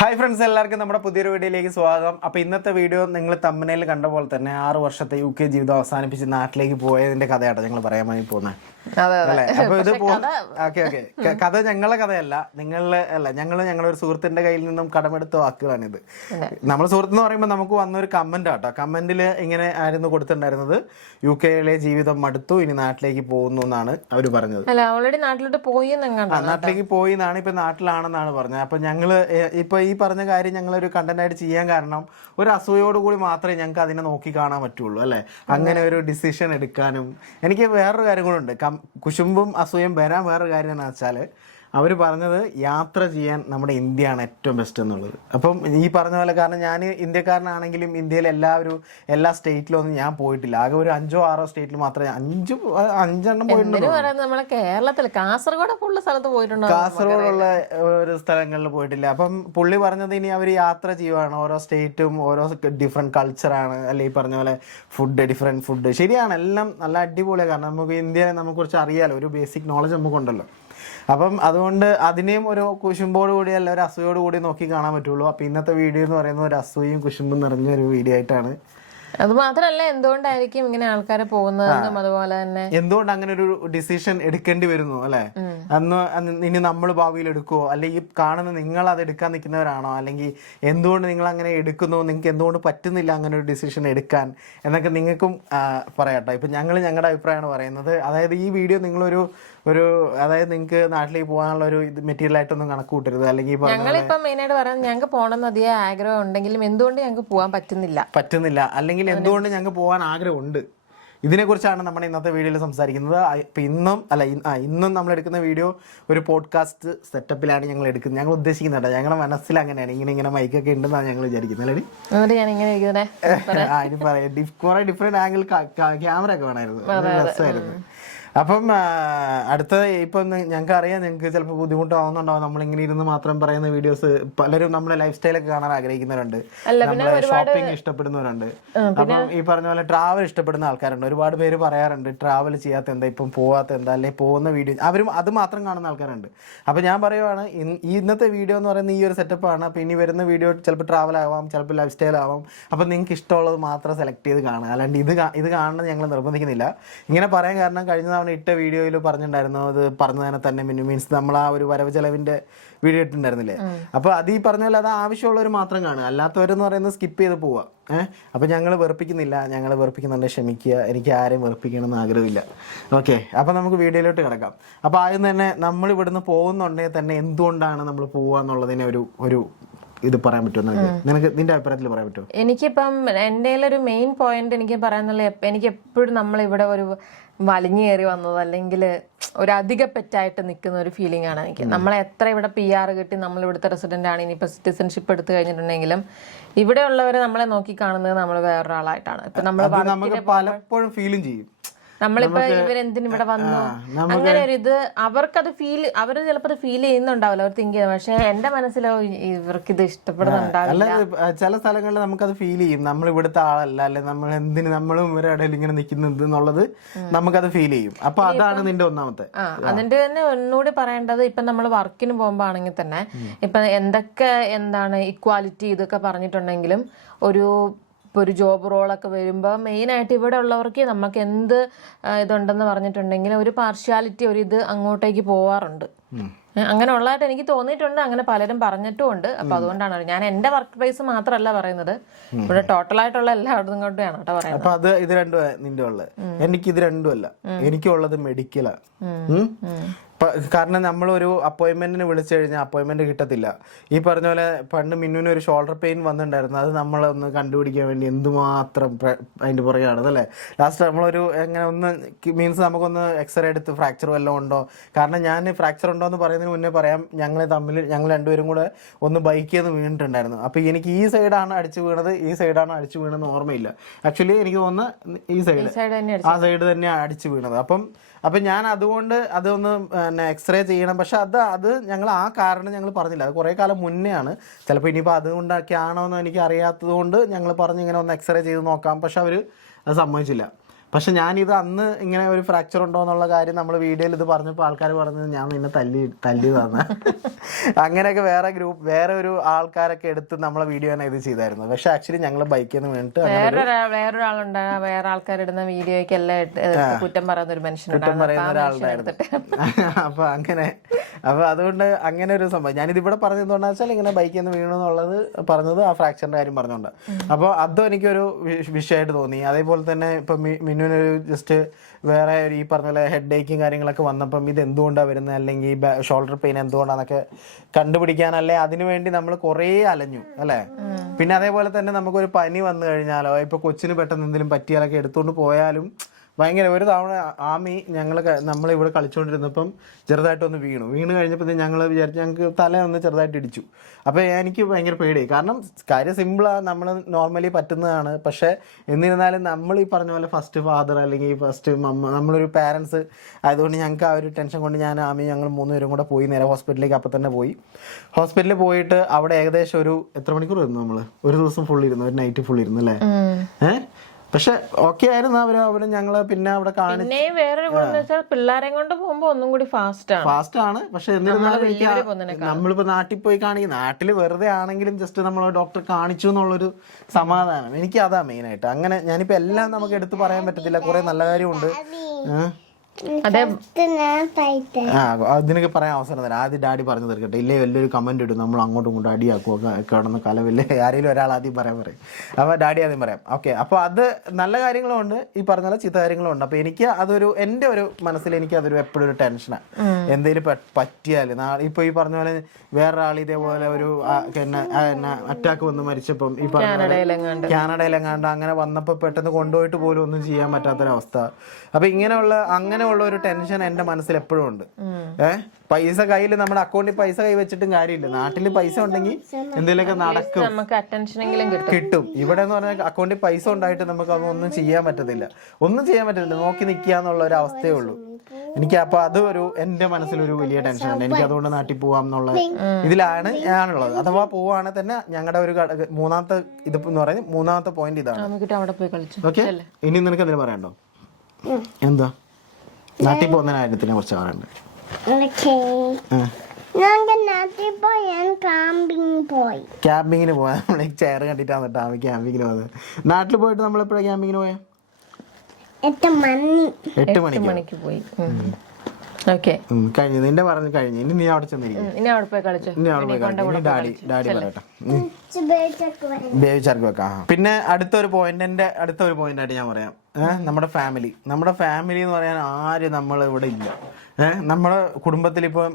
Hi friends, എല്ലാവർക്കും നമ്മുടെ പുതിയൊരു വീഡിയോയിലേക്ക് സ്വാഗതം. അപ്പോൾ ഇന്നത്തെ വീഡിയോ നിങ്ങൾ തമ്പനയിൽ കണ്ട പോലെ തന്നെ 6 വർഷത്തെ UK ജീവിതം അവസാനിപ്പിച്ച് നാട്ടിലേക്ക് പോയതിന്റെ കഥയാട്ടോ ഞങ്ങൾ പറയാൻ വേണ്ടി പോകുന്നത്. അല്ലേ? അപ്പോൾ ഇത് ഓക്കെ കഥ ഞങ്ങളെ കഥയല്ല, ഞങ്ങളൊരു സുഹൃത്തിന്റെ കയ്യിൽ നിന്നും കടമെടുത്ത വാക്കുകളാണിത്. നമ്മൾ സുഹൃത്ത് എന്ന് പറയുമ്പോൾ നമുക്ക് വന്നൊരു കമന്റ് ആട്ടോ. കമന്റിൽ ഇങ്ങനെ ആയിരുന്നു കൊടുത്തിട്ടുണ്ടായിരുന്നത്, UK ജീവിതം മടുത്തു, ഇനി നാട്ടിലേക്ക് പോകുന്നു എന്നാണ് അവർ പറഞ്ഞത്. നാട്ടിലേക്ക് പോയി എന്നാണ്, ഇപ്പൊ നാട്ടിലാണെന്നാണ് പറഞ്ഞത്. അപ്പൊ ഞങ്ങള് ഇപ്പൊ ഈ പറഞ്ഞ കാര്യം ഞങ്ങളൊരു കണ്ടന്റ് ആയിട്ട് ചെയ്യാൻ കാരണം ഒരു അസൂയോടുകൂടി മാത്രമേ ഞങ്ങൾക്ക് അതിനെ നോക്കി കാണാൻ പറ്റുള്ളൂ, അല്ലെ? അങ്ങനെ ഒരു ഡിസിഷൻ എടുക്കാനും. എനിക്ക് വേറൊരു കാര്യം കൂടെ ഉണ്ട്, കുശുമ്പും അസൂയം വരാൻ വേറൊരു കാര്യം എന്ന് വെച്ചാല് അവർ പറഞ്ഞത് യാത്ര ചെയ്യാൻ നമ്മുടെ ഇന്ത്യയാണ് ഏറ്റവും ബെസ്റ്റ് എന്നുള്ളത്. അപ്പം ഈ പറഞ്ഞ പോലെ, കാരണം ഞാൻ ഇന്ത്യക്കാരനാണെങ്കിലും ഇന്ത്യയിലെ എല്ലാ സ്റ്റേറ്റിലൊന്നും ഞാൻ പോയിട്ടില്ല. ആകെ ഒരു 5 or 6 സ്റ്റേറ്റിൽ മാത്രമേ 5 നമ്മളെ കേരളത്തിൽ കാസർഗോഡുള്ള ഒരു സ്ഥലങ്ങളിൽ പോയിട്ടില്ല. അപ്പം പുള്ളി പറഞ്ഞത് ഇനി അവർ യാത്ര ചെയ്യുവാണ്, ഓരോ സ്റ്റേറ്റും ഓരോ ഡിഫറെന്റ് കൾച്ചറാണ്, അല്ലെ ഈ പറഞ്ഞ പോലെ ഡിഫറെന്റ് ഫുഡ്. ശരിയാണ്, എല്ലാം നല്ല അടിപൊളിയാണ്. കാരണം നമുക്ക് ഇന്ത്യയെ കുറിച്ച് അറിയാലോ, ഒരു ബേസിക് നോളജ് നമുക്കുണ്ടല്ലോ. അപ്പം അതുകൊണ്ട് അതിനെയും ഒരു കുശുമ്പോട് കൂടി അല്ല ഒരു അസൂയോട് കൂടി നോക്കി കാണാൻ പറ്റുള്ളൂ. അപ്പൊ ഇന്നത്തെ വീഡിയോ എന്ന് പറയുന്നത് ഒരു അസൂയും കുശുമ്പും നിറഞ്ഞ ഒരു വീഡിയോ ആയിട്ടാണ്. അത് മാത്രല്ല, എന്തുകൊണ്ടായിരിക്കും ഇങ്ങനെ ആൾക്കാരെ പോകുന്നതെന്നും അതുപോലെ തന്നെ എന്തുകൊണ്ട് അങ്ങനെ ഒരു ഡിസിഷൻ എടുക്കേണ്ടി വരുന്നു, അല്ലെ? ഇനി നമ്മൾ ഭാവിയിൽ എടുക്കുവോ, അല്ലെങ്കിൽ കാണുന്ന നിങ്ങൾ അത് എടുക്കാൻ നിൽക്കുന്നവരാണോ, അല്ലെങ്കിൽ എന്തുകൊണ്ട് നിങ്ങൾ അങ്ങനെ എടുക്കുന്നു, നിങ്ങൾക്ക് എന്തുകൊണ്ട് പറ്റുന്നില്ല അങ്ങനെ ഒരു ഡിസിഷൻ എടുക്കാൻ എന്നൊക്കെ നിങ്ങൾക്കും പറയാട്ടോ. ഇപ്പൊ ഞങ്ങളുടെ അഭിപ്രായമാണ് പറയുന്നത്. അതായത് ഈ വീഡിയോ നിങ്ങളൊരു അതായത് നിങ്ങൾക്ക് നാട്ടിലേക്ക് പോകാനുള്ള ഒരു മെറ്റീരിയൽ ആയിട്ടൊന്നും കണക്ക് കൂട്ടരുത്. അല്ലെങ്കിൽ ഞങ്ങളിപ്പോ മെയിനായിട്ട് പറയുന്നത്, ഞങ്ങൾക്ക് പോകണമെന്ന് അധികം ആഗ്രഹം ഉണ്ടെങ്കിലും എന്തുകൊണ്ട് ഞങ്ങൾക്ക് പോകാൻ പറ്റുന്നില്ല, അല്ലെങ്കിൽ എന്തുകൊണ്ട് ഞങ്ങൾക്ക് പോകാൻ ആഗ്രഹമുണ്ട്, ഇതിനെ കുറിച്ചാണ് നമ്മുടെ ഇന്നത്തെ വീഡിയോയിൽ സംസാരിക്കുന്നത്. ഇപ്പൊ ഇന്നും നമ്മൾ എടുക്കുന്ന വീഡിയോ ഒരു പോഡ്കാസ്റ്റ് സെറ്റപ്പിലാണ് ഞങ്ങൾ എടുക്കുന്നത്. ഞങ്ങൾ ഉദ്ദേശിക്കുന്നത് ഞങ്ങളുടെ മനസ്സിൽ അങ്ങനെയാണ്, ഇങ്ങനെ മൈക്കൊക്കെ ഉണ്ടെന്നാണ് ഞങ്ങൾ വിചാരിക്കുന്നത്. ഇനി പറയാം, കുറെ ഡിഫറെന്റ് ആംഗിൾ ക്യാമറ ഒക്കെ വേണമായിരുന്നു, രസമായിരുന്നു. അപ്പം അടുത്ത ഇപ്പം ഞങ്ങൾക്ക് അറിയാം, ഞങ്ങൾക്ക് ചിലപ്പോൾ ബുദ്ധിമുട്ടാവുന്നുണ്ടാവും നമ്മളിങ്ങനെ ഇരുന്ന് മാത്രം പറയുന്ന വീഡിയോസ്. പലരും നമ്മുടെ ലൈഫ് സ്റ്റൈലൊക്കെ കാണാൻ ആഗ്രഹിക്കുന്നവരുണ്ട്, നമ്മളെ ഷോപ്പിംഗ് ഇഷ്ടപ്പെടുന്നവരുണ്ട്, അപ്പം ഈ പറഞ്ഞ പോലെ ട്രാവൽ ഇഷ്ടപ്പെടുന്ന ആൾക്കാരുണ്ട്. ഒരുപാട് പേര് പറയാറുണ്ട് ട്രാവൽ ചെയ്യാത്ത എന്താ, ഇപ്പം പോവാത്ത എന്താ, അല്ലെങ്കിൽ പോകുന്ന വീഡിയോ അവരും അത് മാത്രം കാണുന്ന ആൾക്കാരുണ്ട്. അപ്പം ഞാൻ പറയുവാണ്, ഇന്നത്തെ വീഡിയോ എന്ന് പറയുന്നത് ഈ ഒരു സെറ്റപ്പാണ്. അപ്പം ഇനി വരുന്ന വീഡിയോ ചിലപ്പോൾ ട്രാവൽ ആവാം, ചിലപ്പോൾ ലൈഫ് സ്റ്റൈൽ ആവാം. അപ്പം നിങ്ങൾക്ക് ഇഷ്ടമുള്ളത് മാത്രം സെലക്ട് ചെയ്ത് കാണുക, അല്ലാണ്ട് ഇത് കാണുന്നത് ഞങ്ങൾ നിർബന്ധിക്കുന്നില്ല. ഇങ്ങനെ പറയാൻ കാരണം, കഴിഞ്ഞ ഇട്ട വീഡിയോയിൽ പറഞ്ഞിട്ടുണ്ടായിരുന്നു, അത് പറഞ്ഞു തന്നെ മീൻസ് നമ്മൾ ആ ഒരു വരവ് ചെലവിന്റെ വീഡിയോ ഇട്ടിട്ടുണ്ടായിരുന്നില്ലേ? അപ്പൊ അത് ഈ പറഞ്ഞ പോലെ അത് ആവശ്യമുള്ളവർ മാത്രം കാണുക, അല്ലാത്തവരെന്ന് പറയുന്നത് സ്കിപ്പ് ചെയ്ത് പോവുക. അപ്പൊ ഞങ്ങൾ വെറുപ്പിക്കുന്നുണ്ട്, ക്ഷമിക്കുക. എനിക്ക് ആരെയും വെറുപ്പിക്കണമെന്ന് ആഗ്രഹമില്ല. ഓക്കെ, അപ്പൊ നമുക്ക് വീഡിയോയിലോട്ട് കിടക്കാം. അപ്പൊ ആദ്യം തന്നെ നമ്മൾ ഇവിടുന്ന് പോകുന്നുണ്ടെങ്കിൽ തന്നെ എന്തുകൊണ്ടാണ് നമ്മൾ പോവുക എന്നുള്ളതിനെ ഒരു ഇത് പറയാൻ പറ്റുമോ? നിനക്ക് നിന്റെ അഭിപ്രായത്തിൽ പറയാൻ പറ്റുമോ? എനിക്കിപ്പം എൻ്റെ ഒരു മെയിൻ പോയിന്റ് എനിക്ക് പറയാനുള്ള, എനിക്ക് എപ്പോഴും നമ്മളിവിടെ ഒരു വലിഞ്ഞു കയറി വന്നത് അല്ലെങ്കിൽ ഒരു അധിക പെറ്റായിട്ട് നിൽക്കുന്ന ഒരു ഫീലിംഗ് ആണ് എനിക്ക്. നമ്മളെ എത്ര ഇവിടെ PR കിട്ടി, നമ്മൾ ഇവിടുത്തെ റെസിഡന്റ് ആണ്, ഇനിയിപ്പോൾ സിറ്റിസൺഷിപ്പ് എടുത്തു കഴിഞ്ഞിട്ടുണ്ടെങ്കിലും ഇവിടെ ഉള്ളവരെ നമ്മളെ നോക്കി കാണുന്നത് നമ്മൾ വേറൊരാളായിട്ടാണ്. ഇപ്പൊ നമ്മൾ പലപ്പോഴും ഫീലും ചെയ്യും, നമ്മളിപ്പോ ഇവരെന്തിനും ഇവിടെ വന്നു, അങ്ങനെ ഒരു ഇത് അവർക്കത് അവര് ചിലപ്പോൾ ഫീൽ ചെയ്യുന്നുണ്ടാവില്ല, അവർ തിങ്ക് ചെയ്യുന്നത്. പക്ഷെ എന്റെ മനസ്സിലോ ഇവർക്ക് ഇത് ഇഷ്ടപ്പെടുന്നുണ്ടാവില്ല. ചില സ്ഥലങ്ങളിൽ നമുക്കത് ഫീൽ ചെയ്യും, നമ്മൾ ഇവിടുത്തെ ആളല്ല, അല്ലെ നമ്മൾ നമ്മളും ഇവരുടെ ഇടയിൽ ഇങ്ങനെ നിൽക്കുന്നത് എന്നുള്ളത് നമുക്കത് ഫീൽ ചെയ്യും. അപ്പൊ അതാണ് നിന്റെ ഒന്നാമത്തെ. അതിന്റെ തന്നെ ഒന്നുകൂടി പറയേണ്ടത്, ഇപ്പൊ നമ്മൾ വർക്കിന് പോകുമ്പോ ആണെങ്കിൽ തന്നെ ഇപ്പൊ എന്താണ് ഇക്വാലിറ്റി ഇതൊക്കെ പറഞ്ഞിട്ടുണ്ടെങ്കിലും ഒരു ജോബ് റോളൊക്കെ വരുമ്പോൾ മെയിനായിട്ട് ഇവിടെ ഉള്ളവർക്ക് നമുക്ക് എന്ത് ഇതുണ്ടെന്ന് പറഞ്ഞിട്ടുണ്ടെങ്കിൽ ഒരു പാർഷ്യാലിറ്റി ഒരു ഇത് അങ്ങോട്ടേക്ക് പോവാറുണ്ട്. അങ്ങനെ ഉള്ളതായിട്ട് എനിക്ക് തോന്നിയിട്ടുണ്ട്, അങ്ങനെ പലരും പറഞ്ഞിട്ടുമുണ്ട്. അപ്പൊ അതുകൊണ്ടാണ് ഞാൻ എന്റെ വർക്ക് പ്ലേസ് മാത്രമല്ല പറയുന്നത്, ഇവിടെ ടോട്ടലായിട്ടുള്ള എല്ലായിടത്തും കൊണ്ടാണ് കേട്ടോ പറയുന്നത്. അപ്പൊ അത് ഇത് രണ്ടും നിന്റെ ഉള്ളത്, എനിക്ക് ഇത് രണ്ടും അല്ല, എനിക്കുള്ളത് മെഡിക്കലാണ്. കാരണം നമ്മളൊരു അപ്പോയിന്റ്മെന്റിന് വിളിച്ചു കഴിഞ്ഞാൽ അപ്പോയിന്റ്മെന്റ് കിട്ടത്തില്ല. ഈ പറഞ്ഞ പോലെ പണ്ട് മിന്നുവിന് ഒരു ഷോൾഡർ പെയിൻ വന്നിട്ടുണ്ടായിരുന്നു, അത് നമ്മളൊന്ന് കണ്ടുപിടിക്കാൻ വേണ്ടി എന്തുമാത്രം അതിന്റെ പുറകെയാണ്, അല്ലേ? ലാസ്റ്റ് നമ്മളൊരു എങ്ങനെ ഒന്ന് മീൻസ് നമുക്കൊന്ന് എക്സ്റേ എടുത്ത് ഫ്രാക്ചർ വല്ലതും ഉണ്ടോ, കാരണം ഞാൻ ഫ്രാക്ചർ ഉണ്ടോ എന്ന് പറയുന്നതിന് മുന്നേ പറയാം, ഞങ്ങൾ രണ്ടുപേരും കൂടെ ഒന്ന് ബൈക്കിൽ നിന്ന് വീണിട്ടുണ്ടായിരുന്നു. അപ്പൊ എനിക്ക് ഈ സൈഡാണ് അടിച്ചു വീണത്, ഈ സൈഡാണ് അടിച്ചു വീണെന്ന് ഓർമ്മയില്ല. ആക്ച്വലി എനിക്ക് തോന്നുന്നു ഈ ആ സൈഡ് തന്നെയാണ് അടിച്ചു വീണത്. അപ്പം ഞാൻ അതുകൊണ്ട് അതൊന്ന് എക്സ്റേ ചെയ്യണം. പക്ഷെ അത് ഞങ്ങൾ ആ കാരണം ഞങ്ങൾ പറഞ്ഞില്ല, അത് കുറേ കാലം മുന്നേ ആണ്. ചിലപ്പോൾ ഇനിയിപ്പോൾ അതുകൊണ്ടൊക്കെ ആണോ എന്ന് എനിക്ക് അറിയാത്തത് കൊണ്ട് ഞങ്ങൾ പറഞ്ഞു ഇങ്ങനെ ഒന്ന് എക്സ്റേ ചെയ്ത് നോക്കാം. പക്ഷെ അവർ അത് സമ്മതിച്ചില്ല. പക്ഷെ ഞാനിത് അന്ന് ഇങ്ങനെ ഒരു ഫ്രാക്ചർ ഉണ്ടോ എന്നുള്ള കാര്യം നമ്മൾ വീഡിയോയിൽ ഇത് പറഞ്ഞപ്പോൾ ആൾക്കാർ പറഞ്ഞത് ഞാൻ നിന്നെ തല്ലിയതാണ്. അങ്ങനെയൊക്കെ വേറെ ഒരു ആൾക്കാരൊക്കെ എടുത്ത് നമ്മളെ വീഡിയോ തന്നെ ഇത് ചെയ്തായിരുന്നു. പക്ഷെ ആക്ച്വലി ഞങ്ങൾ ബൈക്കിൽ നിന്ന് വീണിട്ട് വേറൊരാളുണ്ട്, വേറെ ആൾക്കാരിടുന്ന വീഡിയോയ്ക്ക് എല്ലാം കുറ്റം പറയുന്ന ഒരു കുറ്റം പറയുന്ന ഒരാളുണ്ടായിരുന്നു. അപ്പൊ അതുകൊണ്ട് അങ്ങനെ ഒരു സംഭവം ഞാനിത് ഇവിടെ പറഞ്ഞത് എന്താണെന്ന് വെച്ചാൽ ഇങ്ങനെ ബൈക്കിൽ നിന്ന് വീണു എന്നുള്ളത് പറഞ്ഞത് ആ ഫ്രാക്ചറിന്റെ കാര്യം പറഞ്ഞുകൊണ്ട്. അപ്പോൾ അതും എനിക്കൊരു വിഷയമായിട്ട് തോന്നി. അതേപോലെ തന്നെ ഇപ്പൊ മിന്നുവിനൊരു ജസ്റ്റ് വേറെ ഈ പറഞ്ഞ പോലെ ഹെഡ് ഏക്കും കാര്യങ്ങളൊക്കെ വന്നപ്പം ഇത് എന്തുകൊണ്ടാണ് വരുന്നത്, അല്ലെങ്കിൽ ഷോൾഡർ പെയിൻ എന്തുകൊണ്ടാന്നൊക്കെ കണ്ടുപിടിക്കാനല്ലേ അതിനു വേണ്ടി നമ്മൾ കുറേ അലഞ്ഞു അല്ലേ. പിന്നെ അതേപോലെ തന്നെ നമുക്കൊരു പനി വന്നു കഴിഞ്ഞാലോ ഇപ്പൊ കൊച്ചിന് പെട്ടെന്ന് എന്തെങ്കിലും പറ്റിയാലൊക്കെ എടുത്തുകൊണ്ട് പോയാലും ഭയങ്കര ഒരു തവണ നമ്മളിവിടെ കളിച്ചുകൊണ്ടിരുന്നപ്പം ചെറുതായിട്ടൊന്ന് വീണ് കഴിഞ്ഞപ്പോൾ ഞങ്ങൾ വിചാരിച്ചു ഞങ്ങൾക്ക് തല ഒന്ന് ചെറുതായിട്ട് ഇടിച്ചു. അപ്പോൾ എനിക്ക് ഭയങ്കര പേടിയായി. കാരണം കാര്യം സിമ്പിളാണ്, നമ്മൾ നോർമലി പറ്റുന്നതാണ്. പക്ഷേ എന്നിരുന്നാലും നമ്മൾ ഈ പറഞ്ഞ പോലെ ഫസ്റ്റ് ഫാദർ അല്ലെങ്കിൽ ഫസ്റ്റ് നമ്മളൊരു പാരൻസ് ആയതുകൊണ്ട് ഞങ്ങൾക്ക് ആ ഒരു ടെൻഷൻ കൊണ്ട് ഞങ്ങൾ 3 പേരും കൂടെ പോയി നേരെ ഹോസ്പിറ്റലിലേക്ക് അപ്പം തന്നെ പോയി. ഹോസ്പിറ്റലിൽ പോയിട്ട് അവിടെ ഏകദേശം ഒരു എത്ര മണിക്കൂർ ഇരുന്നു നമ്മൾ? ഒരു ദിവസം ഫുൾ ഇരുന്നു, ഒരു നൈറ്റ് ഫുൾ ഇരുന്നു അല്ലേ. പക്ഷെ ഓക്കെ ആയിരുന്നു. അവിടെ ഞങ്ങള് പിന്നെ അവിടെ പിന്നെ വേറൊരു പിള്ളേരെ കൊണ്ട് പോകുമ്പോ ഒന്നും കൂടി ഫാസ്റ്റ് ആണ്. പക്ഷെ എന്നിരുന്നാലും നമ്മളിപ്പോ നാട്ടിൽ പോയി കാണിക്കും, നാട്ടില് വെറുതെ ആണെങ്കിലും ജസ്റ്റ് നമ്മൾ ഡോക്ടറെ കാണിച്ചു എന്നുള്ളൊരു സമാധാനം എനിക്ക് അതാ മെയിൻ ആയിട്ട്. അങ്ങനെ ഞാനിപ്പോ എല്ലാം നമുക്ക് എടുത്തു പറയാൻ പറ്റത്തില്ല, കുറെ നല്ല കാര്യമുണ്ട്. അതിനൊക്കെ പറയാൻ അവസരം തരാം. ആദ്യം ഡാഡി പറഞ്ഞു തീർക്കട്ടെ, ഇല്ലേ വലിയൊരു കമന്റ് ഇടും നമ്മൾ അങ്ങോട്ടും ഇങ്ങോട്ടും അടിയാക്കുക കിടന്ന് കലവില്ലേ, ആരെങ്കിലും ഒരാൾ ആദ്യം പറയും. അപ്പൊ ഡാഡി ആദ്യം പറയാം. ഓക്കെ, അപ്പൊ അത് നല്ല കാര്യങ്ങളും ഉണ്ട്, ഈ പറഞ്ഞ പോലെ ചീത്ത കാര്യങ്ങളും ഉണ്ട്. അപ്പൊ എനിക്ക് എന്റെ ഒരു മനസ്സിൽ എനിക്ക് അതൊരു എപ്പോഴും ഒരു ടെൻഷനാണ്. എന്തെങ്കിലും പറ്റിയാല് ഇപ്പൊ ഈ പറഞ്ഞ പോലെ വേറൊരാൾ ഇതേപോലെ ഒരു അറ്റാക്ക് വന്ന് മരിച്ചപ്പം ഈ പറഞ്ഞ കാനഡയിലെങ്ങാണ്ട് അങ്ങനെ വന്നപ്പോ പെട്ടെന്ന് കൊണ്ടുപോയിട്ട് പോലും ഒന്നും ചെയ്യാൻ പറ്റാത്തൊരവസ്ഥ. അപ്പൊ അങ്ങനെയുള്ള ഒരു ടെൻഷൻ എന്റെ മനസ്സിൽ എപ്പോഴും ഉണ്ട്. പൈസ കയ്യിൽ നമ്മുടെ അക്കൗണ്ടിൽ പൈസ കൈ വെച്ചിട്ടും കാര്യമില്ല. നാട്ടില് പൈസ ഉണ്ടെങ്കിൽ എന്തെങ്കിലുമൊക്കെ നടക്കും, കിട്ടും. ഇവിടെ എന്ന് പറഞ്ഞാൽ അക്കൗണ്ടിൽ പൈസ ഉണ്ടായിട്ട് നമുക്ക് അതൊന്നും ചെയ്യാൻ പറ്റത്തില്ല, നോക്കി നിൽക്കുക എന്നുള്ള ഒരു അവസ്ഥയേ ഉള്ളൂ എനിക്ക്. അപ്പൊ അത് എന്റെ മനസ്സിലൊരു വലിയ ടെൻഷനാണ്. എനിക്ക് അതുകൊണ്ട് നാട്ടിൽ പോവാം എന്നുള്ള ഇതിലാണ് ഞാനുള്ളത്. അഥവാ പോവാണെങ്കിൽ തന്നെ ഞങ്ങളുടെ ഒരു മൂന്നാമത്തെ പോയിന്റ് ഇതാണ്. ഓക്കെ, ഇനി നിനക്ക് എന്തെങ്കിലും പറയണ്ടോ? എന്താ നാട്ടിൽ പോകുന്ന കാര്യത്തിനെ കുറിച്ച് പറയണ്ടേ? ക്യാമ്പിങ്ങിന് പോയാ നമ്മളെ ചെയർ കണ്ടിട്ടാണ് കേട്ടോ ക്യാമ്പിങ്ങിന് പോയത്. നാട്ടിൽ പോയിട്ട് നമ്മളെപ്പോഴാണ് ക്യാമ്പിങ്ങിന് പോയാ? 8 മണിക്ക് പോയി. കഴിഞ്ഞു, നിന്റെ പറഞ്ഞു കഴിഞ്ഞു. ഇനി നീ അവിടെ ചെന്നിരിക്കും. ഡാഡി പറയട്ടെ, ബേബിച്ചാർക്ക് വെക്കാം. പിന്നെ അടുത്തൊരു പോയിന്റ് ആയിട്ട് ഞാൻ പറയാം. നമ്മുടെ ഫാമിലി എന്ന് പറയാൻ ആരും നമ്മൾ ഇവിടെ ഇല്ല. നമ്മുടെ കുടുംബത്തിൽ ഇപ്പം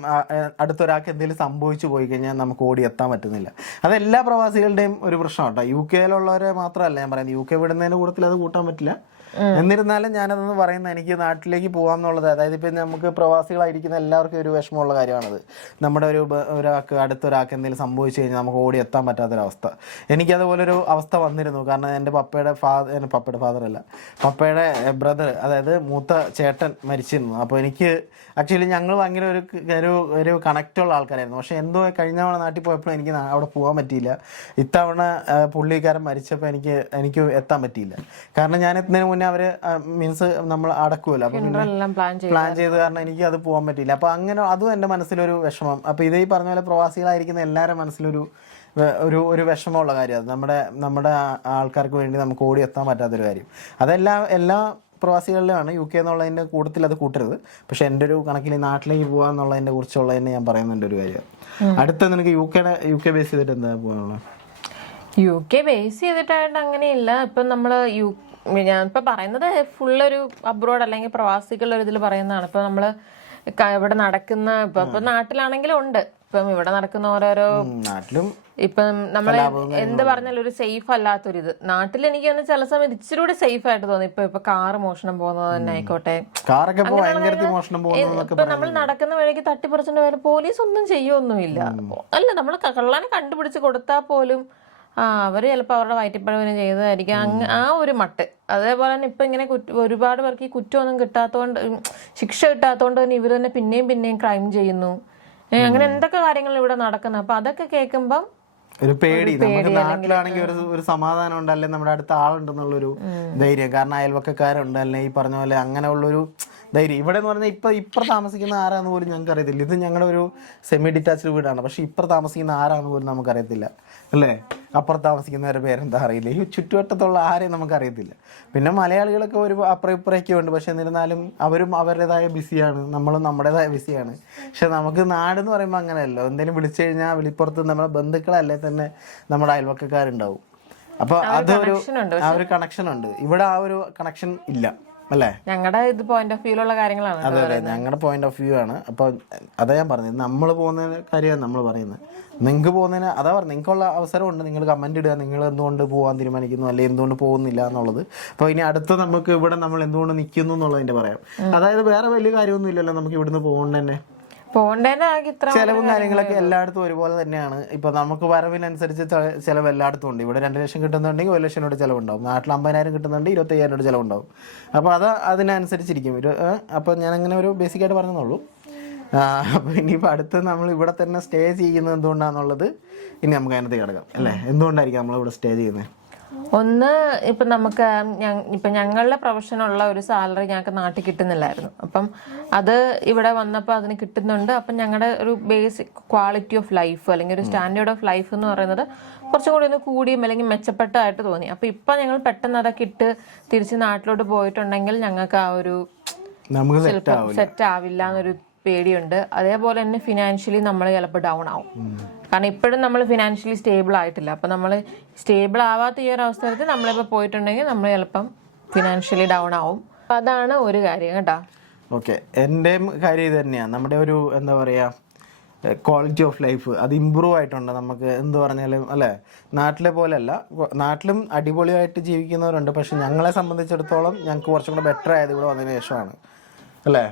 അടുത്തൊരാൾക്ക് എന്തെങ്കിലും സംഭവിച്ചു പോയി കഴിഞ്ഞാൽ നമുക്ക് ഓടി എത്താൻ പറ്റുന്നില്ല. അതെല്ലാ പ്രവാസികളുടെയും ഒരു പ്രശ്നം കേട്ടോ. UK മാത്രമല്ല ഞാൻ പറയുന്നത്, UK വിടുന്നതിന്റെ കൂട്ടത്തിൽ അത് കൂട്ടാൻ പറ്റില്ല. എന്നിരുന്നാലും ഞാനതെന്ന് പറയുന്നത് എനിക്ക് നാട്ടിലേക്ക് പോകാമെന്നുള്ളത്, അതായത് ഇപ്പം നമുക്ക് പ്രവാസികളായിരിക്കുന്ന എല്ലാവർക്കും ഒരു വിഷമമുള്ള കാര്യമാണത്. നമ്മുടെ അടുത്തൊരാൾക്ക് എന്തെങ്കിലും സംഭവിച്ചു കഴിഞ്ഞാൽ നമുക്ക് ഓടി എത്താൻ പറ്റാത്തൊരവസ്ഥ. എനിക്കതുപോലൊരു അവസ്ഥ വന്നിരുന്നു. കാരണം എൻ്റെ പപ്പയുടെ ഫാദറല്ല, പപ്പയുടെ ബ്രദർ, അതായത് മൂത്ത ചേട്ടൻ മരിച്ചിരുന്നു. അപ്പോൾ എനിക്ക് ആക്ച്വലി ഞങ്ങൾ ഭയങ്കര ഒരു കണക്റ്റുള്ള ആൾക്കാരായിരുന്നു. പക്ഷെ എന്തോ കഴിഞ്ഞ തവണ നാട്ടിൽ പോയപ്പോഴും എനിക്ക് അവിടെ പോകാൻ പറ്റിയില്ല. ഇത്തവണ പുള്ളിക്കാരൻ മരിച്ചപ്പോൾ എനിക്ക് എത്താൻ പറ്റിയില്ല. കാരണം ഞാൻ എത്തുന്നതിന് മുന്നേ അവര് നമ്മൾ അടക്കുമല്ലോ, അപ്പൊ പ്ലാൻ ചെയ്ത് കാരണം എനിക്ക് അത് പോകാൻ പറ്റിയില്ല. അപ്പൊ അങ്ങനെ അതും എൻ്റെ മനസ്സിലൊരു വിഷമം. അപ്പൊ ഇതേ പറഞ്ഞ പോലെ പ്രവാസികളായിരിക്കുന്ന എല്ലാവരുടെ മനസ്സിലൊരു വിഷമമുള്ള കാര്യം അത്. നമ്മുടെ ആൾക്കാർക്ക് വേണ്ടി നമുക്ക് ഓടി എത്താൻ പറ്റാത്തൊരു കാര്യം. എല്ലാ പ്രവാസികളിലാണ്. UK എന്നുള്ളതിൻ്റെ കൂട്ടത്തിൽ അത് കൂട്ടരുത്. പക്ഷെ എൻ്റെ ഒരു കണക്കിൽ നാട്ടിലേക്ക് പോകാന്നുള്ളതിനെ കുറിച്ചുള്ളതിനെ ഞാൻ പറയുന്നുണ്ട് ഒരു കാര്യം. അടുത്ത നിനക്ക് UK ബേസ് ചെയ്തിട്ട് എന്താ പോകാനുള്ളത്? UK ബേസ് ചെയ്തിട്ടായിട്ട് അങ്ങനെയില്ല. ഇപ്പം നമ്മള് ഞാനിപ്പോൾ പറയുന്നത് ഫുള്ളൊരു അബ്രോഡ് അല്ലെങ്കിൽ പ്രവാസികളുടെ ഒരു ഇതിൽ പറയുന്നതാണ്. ഇപ്പം നമ്മൾ ഇവിടെ നടക്കുന്ന ഇപ്പൊ നാട്ടിലാണെങ്കിലും ഉണ്ട്. ഇപ്പം ഇവിടെ നടക്കുന്ന ഓരോരോ നാട്ടിലും ഇപ്പം നമ്മൾ എന്ത് പറഞ്ഞാലും ഒരു സേഫ് അല്ലാത്തൊരിത്. നാട്ടിൽ എനിക്ക് തന്നെ ചില സമയത്ത് ഇച്ചിരി കൂടി സേഫ് ആയിട്ട് തോന്നി. ഇപ്പൊ കാറ് മോഷണം പോകുന്നത് തന്നെ ആയിക്കോട്ടെ, ഇപ്പൊ നമ്മൾ നടക്കുന്ന വഴിക്ക് തട്ടിപ്പറിച്ചിട്ട് വരെ പോലീസ് ഒന്നും ചെയ്യൊന്നുമില്ല. അല്ല, നമ്മൾ കള്ളനെ കണ്ടുപിടിച്ച് കൊടുത്താൽ പോലും അവര് ചിലപ്പോ അവരുടെ വയറ്റിപ്പഴവിന് ചെയ്തതായിരിക്കും. ആ ഒരു മട്ട്. അതേപോലെ തന്നെ ഇപ്പൊ ഇങ്ങനെ ഒരുപാട് പേർക്ക് ഈ കുറ്റമൊന്നും കിട്ടാത്തോണ്ട്, ശിക്ഷ കിട്ടാത്തോണ്ട് തന്നെ ഇവര് തന്നെ പിന്നെയും ക്രൈം ചെയ്യുന്നു. അങ്ങനെ എന്തൊക്കെ കാര്യങ്ങൾ ഇവിടെ നടക്കുന്നത്. അപ്പൊ അതൊക്കെ കേൾക്കുമ്പം ഒരു പേടി. നമുക്ക് നാട്ടിലാണെങ്കിൽ ഒരു സമാധാനം ഉണ്ട്, അല്ലെങ്കിൽ നമ്മുടെ അടുത്ത ആളുണ്ടെന്നുള്ളൊരു ധൈര്യം. കാരണം അയൽവക്കക്കാരുണ്ട്, അല്ലെങ്കിൽ ഈ പറഞ്ഞ പോലെ അങ്ങനെയുള്ളൊരു ധൈര്യം. ഇവിടെ എന്ന് പറഞ്ഞാൽ ഇപ്പൊ താമസിക്കുന്ന ആരാന്ന് പോലും ഞങ്ങൾക്ക് അറിയത്തില്ല. ഇത് ഞങ്ങളുടെ ഒരു സെമി ഡിറ്റാച്ച്ഡ് വീടാണ്, പക്ഷെ ഇപ്പൊ താമസിക്കുന്ന ആരാന്ന് പോലും നമുക്കറിയത്തില്ല, അല്ലേ? അപ്പുറത്ത് താമസിക്കുന്നവരുടെ പേരെന്താ അറിയില്ല, ഈ ചുറ്റുവട്ടത്തുള്ള ആരെയും നമുക്കറിയത്തില്ല. പിന്നെ മലയാളികളൊക്കെ ഒരു അപ്പുറം ഇപ്പുറമൊക്കെ ഉണ്ട്, പക്ഷെ എന്നിരുന്നാലും അവരും അവരുടേതായ ബിസിയാണ്, നമ്മളും നമ്മുടേതായ ബിസിയാണ്. പക്ഷെ നമുക്ക് നാടെന്ന് പറയുമ്പോൾ അങ്ങനെയല്ലോ, എന്തെങ്കിലും വിളിച്ചു കഴിഞ്ഞാൽ വെളിപ്പുറത്ത് നമ്മുടെ ബന്ധുക്കളല്ലേ തന്നെ നമ്മുടെ അയൽവക്കക്കാരുണ്ടാവും. അപ്പൊ അതൊരു ആ ഒരു കണക്ഷൻ ഉണ്ട്. ഇവിടെ ആ ഒരു കണക്ഷൻ ഇല്ല, അല്ലേ? ഞങ്ങളുടെ ഇത് പോയിന്റ് ഓഫ് വ്യൂലുള്ള കാര്യങ്ങളാണ്. അതെ അതെ, ഞങ്ങളുടെ പോയിന്റ് ഓഫ് വ്യൂ ആണ്. അപ്പൊ അതാ ഞാൻ പറഞ്ഞത്, നമ്മൾ പോകുന്ന കാര്യമാണ് നമ്മൾ പറയുന്നത്. നിങ്ങൾക്ക് പോകുന്നതിന് അതാ പറഞ്ഞത്, നിങ്ങൾക്കുള്ള അവസരമുണ്ട്, നിങ്ങൾ കമന്റ് ഇടുക, നിങ്ങൾ എന്തുകൊണ്ട് പോകാൻ തീരുമാനിക്കുന്നു അല്ലെങ്കിൽ എന്തുകൊണ്ട് പോകുന്നില്ല എന്നുള്ളത്. അപ്പോൾ ഇനി അടുത്ത നമുക്ക് ഇവിടെ നമ്മൾ എന്തുകൊണ്ട് നിൽക്കുന്നു എന്നുള്ളതിന്റെ പറയാം. അതായത് വേറെ വലിയ കാര്യമൊന്നും ഇല്ലല്ലോ നമുക്ക് ഇവിടുന്ന് പോകേണ്ട തന്നെ. ചെലവും കാര്യങ്ങളൊക്കെ എല്ലായിടത്തും ഒരുപോലെ തന്നെയാണ്. ഇപ്പൊ നമുക്ക് വരവിനനുസരിച്ച് ചെലവ് എല്ലായിടത്തും ഉണ്ട്. ഇവിടെ 2 ലക്ഷം കിട്ടുന്നുണ്ടെങ്കിൽ 1 ലക്ഷം രൂപ ചെലവുണ്ടാവും. നാട്ടിൽ 50,000 കിട്ടുന്നുണ്ടെങ്കിൽ 25,000 രൂപ ചെലവുണ്ടാവും. അപ്പൊ അത് അതിനനുസരിച്ചിരിക്കും. അപ്പൊ ഞാൻ അങ്ങനെ ഒരു ബേസിക് ആയിട്ട് പറഞ്ഞെന്നുള്ളൂ. അപ്പൊ ഇനിയിപ്പോ അടുത്ത് നമ്മൾ ഇവിടെ തന്നെ സ്റ്റേ ചെയ്യുന്നത് എന്തുകൊണ്ടാന്നുള്ളത് ഇനി നമുക്ക് അതിനകത്ത് കിടക്കാം, അല്ലേ? എന്തുകൊണ്ടായിരിക്കും നമ്മളിവിടെ സ്റ്റേ ചെയ്യുന്നത്? ഒന്ന്, ഇപ്പൊ നമുക്ക് ഇപ്പൊ ഞങ്ങളുടെ പ്രൊഫഷനുള്ള ഒരു സാലറി ഞങ്ങൾക്ക് നാട്ടിൽ കിട്ടുന്നില്ലായിരുന്നു. അപ്പം അത് ഇവിടെ വന്നപ്പോൾ അതിന് കിട്ടുന്നുണ്ട്. അപ്പം ഞങ്ങളുടെ ഒരു ബേസിക് ക്വാളിറ്റി ഓഫ് ലൈഫ് അല്ലെങ്കിൽ ഒരു സ്റ്റാൻഡേർഡ് ഓഫ് ലൈഫ് എന്ന് പറയുന്നത് കുറച്ചും കൂടി ഒന്ന് കൂടിയും അല്ലെങ്കിൽ മെച്ചപ്പെട്ടതായിട്ട് തോന്നി. അപ്പൊ ഇപ്പൊ ഞങ്ങൾ പെട്ടെന്ന് അതൊക്കെ ഇട്ട് തിരിച്ച് നാട്ടിലോട്ട് പോയിട്ടുണ്ടെങ്കിൽ ഞങ്ങൾക്ക് ആ ഒരു സെറ്റ് ആവില്ല എന്നൊരു പേടിയുണ്ട്. അതേപോലെ തന്നെ ഫിനാൻഷ്യലി നമ്മൾ ചിലപ്പോൾ ഡൗൺ ആവും. കാരണം ഇപ്പോഴും നമ്മൾ ഫിനാൻഷ്യലി സ്റ്റേബിൾ ആയിട്ടില്ല. അപ്പം നമ്മൾ സ്റ്റേബിൾ ആവാത്ത ഈ ഒരു അവസരത്തിൽ നമ്മളിപ്പോൾ പോയിട്ടുണ്ടെങ്കിൽ നമ്മൾ ചിലപ്പം ഫിനാൻഷ്യലി ഡൗൺ ആവും. അപ്പം അതാണ് ഒരു കാര്യം കേട്ടോ. ഓക്കെ, എൻ്റെ കാര്യം ഇത് തന്നെയാണ്. നമ്മുടെ ഒരു എന്താ പറയുക, ക്വാളിറ്റി ഓഫ് ലൈഫ് അത് ഇമ്പ്രൂവ് ആയിട്ടുണ്ട്. നമുക്ക് എന്ത് പറഞ്ഞാലും, അല്ലേ? നാട്ടിലെ പോലെയല്ല, നാട്ടിലും അടിപൊളിയായിട്ട് ജീവിക്കുന്നവരുണ്ട്. പക്ഷെ ഞങ്ങളെ സംബന്ധിച്ചിടത്തോളം ഞങ്ങൾക്ക് കുറച്ചും കൂടെ ബെറ്റർ ആയത് ഇവിടെ വന്നതിന് ശേഷമാണ്, അല്ലേ?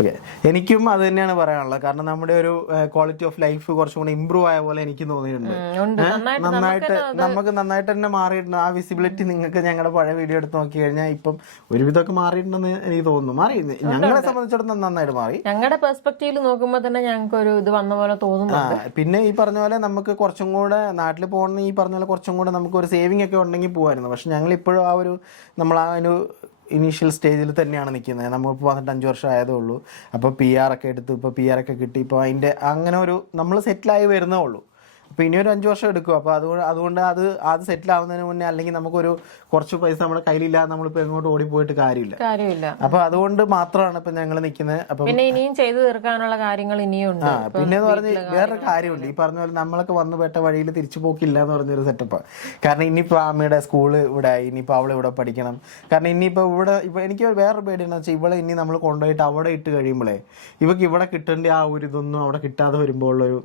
ഓക്കെ, എനിക്കും അത് തന്നെയാണ് പറയാനുള്ളത്. കാരണം നമ്മുടെ ഒരു ക്വാളിറ്റി ഓഫ് ലൈഫ് കുറച്ചും കൂടി ഇമ്പ്രൂവ് ആയ പോലെ എനിക്ക് തോന്നിയിട്ടുണ്ട്. നന്നായിട്ട് തന്നെ മാറിയിട്ടുണ്ട്. ആ വിസിബിലിറ്റി നിങ്ങൾക്ക് ഞങ്ങളുടെ പഴയ വീഡിയോ എടുത്ത് നോക്കി കഴിഞ്ഞാൽ ഇപ്പം ഒരുവിധമൊക്കെ മാറിയിട്ടുണ്ടെന്ന് എനിക്ക് തോന്നുന്നു. മാറി, ഞങ്ങളെ സംബന്ധിച്ചിടത്തോളം നന്നായിട്ട് മാറി. ഞങ്ങളുടെ പെർസ്പെക്റ്റീവിൽ നോക്കുമ്പോൾ തന്നെ ഞങ്ങൾക്ക് ഒരു ഇത് വന്ന പോലെ തോന്നുന്നു. പിന്നെ ഈ പറഞ്ഞ പോലെ നമുക്ക് കുറച്ചും കൂടെ നാട്ടിൽ പോകുന്ന ഈ പറഞ്ഞ പോലെ കുറച്ചും കൂടെ നമുക്ക് ഒരു സേവിങ് ഒക്കെ ഉണ്ടെങ്കിൽ പോകുമായിരുന്നു. പക്ഷെ ഞങ്ങൾ ഇപ്പോഴും ആ ഒരു നമ്മൾ ആ ഒരു ഇനീഷ്യൽ സ്റ്റേജിൽ തന്നെയാണ് നിൽക്കുന്നത്. നമ്മളിപ്പോൾ വന്നിട്ട് 5 വർഷം ആയതേ ഉള്ളൂ. അപ്പോൾ PR ഒക്കെ എടുത്ത് ഇപ്പോൾ PR ഒക്കെ കിട്ടി. ഇപ്പോൾ അതിൻ്റെ അങ്ങനെ ഒരു നമ്മൾ സെറ്റിലായി വരുന്നേ ഉള്ളൂ. അപ്പോൾ ഇനിയൊരു 5 വർഷം എടുക്കും. അപ്പോൾ അതുകൊണ്ട് അത് സെറ്റിൽ ആവുന്നതിന് മുന്നേ അല്ലെങ്കിൽ നമുക്കൊരു കുറച്ച് പൈസ നമ്മുടെ കയ്യിലില്ലാതെ നമ്മളിപ്പോൾ എങ്ങോട്ട് ഓടിപ്പോയിട്ട് കാര്യമില്ല. അപ്പോൾ അതുകൊണ്ട് മാത്രമാണ് ഇപ്പം ഞങ്ങൾ നിൽക്കുന്നത്. അപ്പം പിന്നെ ഇനിയും ചെയ്തു തീർക്കാനുള്ള കാര്യങ്ങൾ ഇനിയും ഉണ്ട്. പിന്നെ എന്ന് പറഞ്ഞ് വേറൊരു കാര്യമുണ്ട്. ഈ പറഞ്ഞ പോലെ നമ്മളൊക്കെ വന്നു പെട്ട വഴിയിൽ തിരിച്ചു പോക്കില്ല എന്ന് പറഞ്ഞൊരു സെറ്റപ്പാണ്. കാരണം ഇനിയിപ്പോൾ അമ്മയുടെ സ്കൂള് ഇവിടെ ആയി, ഇനിയിപ്പോൾ അവളെ ഇവിടെ പഠിക്കണം. കാരണം ഇനിയിപ്പോൾ ഇപ്പോൾ എനിക്ക് വേറൊരു പേടി എന്ന് വെച്ചാൽ ഇവളെ ഇനി നമ്മൾ കൊണ്ടുപോയിട്ട് അവിടെ ഇട്ട് കഴിയുമ്പോഴേ ഇവക്ക് ഇവിടെ കിട്ടേണ്ട ആ ഒരു ഇതൊന്നും അവിടെ കിട്ടാതെ വരുമ്പോൾ ഉള്ളൊരു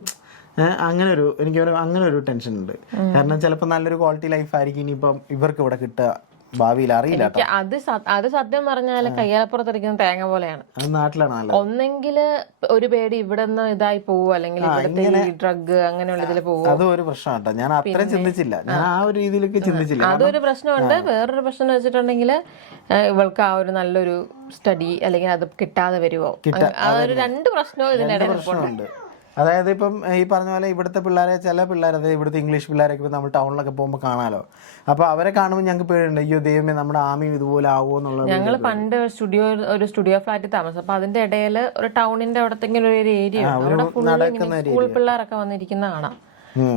എനിക്ക് അങ്ങനെ ഒരു ടെൻഷൻ ഉണ്ട്. കാരണം ചിലപ്പോൾ നല്ലൊരു ക്വാളിറ്റി ലൈഫ് ആയിരിക്കും ഇനിയിപ്പം ഇവർക്ക് ഇവിടെ കിട്ടുക ഭാവിയിൽ, അറിയില്ല. അത് സത്യം പറഞ്ഞാല് കയ്യാലപ്പുറത്തിരിക്കുന്ന തേങ്ങ പോലെയാണ്. അത് നാട്ടിലാണ് നല്ലത്. ഒന്നെങ്കിൽ ഒരു പേടി ഇവിടെ നിന്ന് ഇതായി പോവും, അല്ലെങ്കിൽ ഡ്രഗ് അങ്ങനെയുള്ള ഇതിൽ പോകും. അതും ഒരു പ്രശ്നമാണ്. ഞാൻ അത്രയും ചിന്തിച്ചില്ല, ഞാൻ ആ ഒരു രീതിയിലേക്ക് ചിന്തിച്ചില്ല. അതൊരു പ്രശ്നമുണ്ട്. വേറൊരു പ്രശ്നം എന്ന് വെച്ചിട്ടുണ്ടെങ്കിൽ ഇവൾക്ക് ആ ഒരു നല്ലൊരു സ്റ്റഡി അല്ലെങ്കിൽ അത് കിട്ടാതെ വരുമോ, ആ ഒരു 2 പ്രശ്നവും ഇതിനിടയിൽ പ്രശ്നമുണ്ട്. അതായത് ഇപ്പം ഈ പറഞ്ഞ പോലെ ഇവിടുത്തെ പിള്ളേരെ, ചില പിള്ളേർ, അതായത് ഇവിടുത്തെ ഇംഗ്ലീഷ് പിള്ളേരൊക്കെ ഇപ്പം നമ്മൾ ടൗണിലൊക്കെ പോകുമ്പോൾ കാണാമല്ലോ. അപ്പോൾ അവരെ കാണുമ്പോൾ ഞങ്ങൾക്ക് പേടിയുണ്ട്, അയ്യോ ദൈവമേ നമ്മുടെ ആമയും ഇതുപോലെ ആവുമോ എന്നുള്ളത്. ഞങ്ങൾ പണ്ട് ഒരു സ്റ്റുഡിയോ ഫ്ലാറ്റിൽ താമസം. അപ്പൊ അതിന്റെ ഇടയിൽ ഒരു ടൗണിന്റെ അവിടത്തെങ്കിലും ഒരു ഏരിയ സ്കൂൾ പിള്ളേരൊക്കെ വന്നിരിക്കുന്ന കാണാം.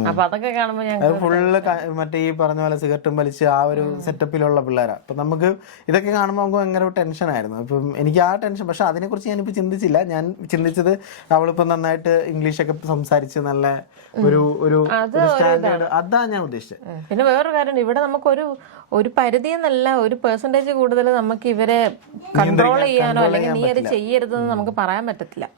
അപ്പൊ അതൊക്കെ കാണുമ്പോൾ ഞങ്ങൾ ഫുള്ള് മറ്റേ ഈ പറഞ്ഞ പോലെ സിഗരറ്റും വലിച്ച് ആ ഒരു സെറ്റപ്പിലുള്ള പിള്ളേരാ. അപ്പൊ നമുക്ക് ഇതൊക്കെ കാണുമ്പോൾ നമുക്ക് ഭയങ്കര ടെൻഷൻ ആയിരുന്നു. അപ്പം എനിക്ക് ആ ടെൻഷൻ, പക്ഷെ അതിനെക്കുറിച്ച് ഞാനിപ്പോൾ ചിന്തിച്ചില്ല. ഞാൻ ചിന്തിച്ചത് അവളിപ്പോൾ നന്നായിട്ട് ഇംഗ്ലീഷൊക്കെ സംസാരിച്ച് നല്ല ഒരു സ്റ്റാൻഡേർഡ്, അതാ ഞാൻ ഉദ്ദേശിച്ചത്. പിന്നെ വേറൊരു കാര്യം, ഇവിടെ നമുക്കൊരു പരിധി എന്നല്ല, ഒരു പെർസെന്റേജ് കൂടുതൽ നമുക്ക് ഇവരെ കൺട്രോൾ ചെയ്യാനോ അല്ലെങ്കിൽ നീ അത് ചെയ്യരുതെന്ന് നമുക്ക് പറയാൻ പറ്റത്തില്ല.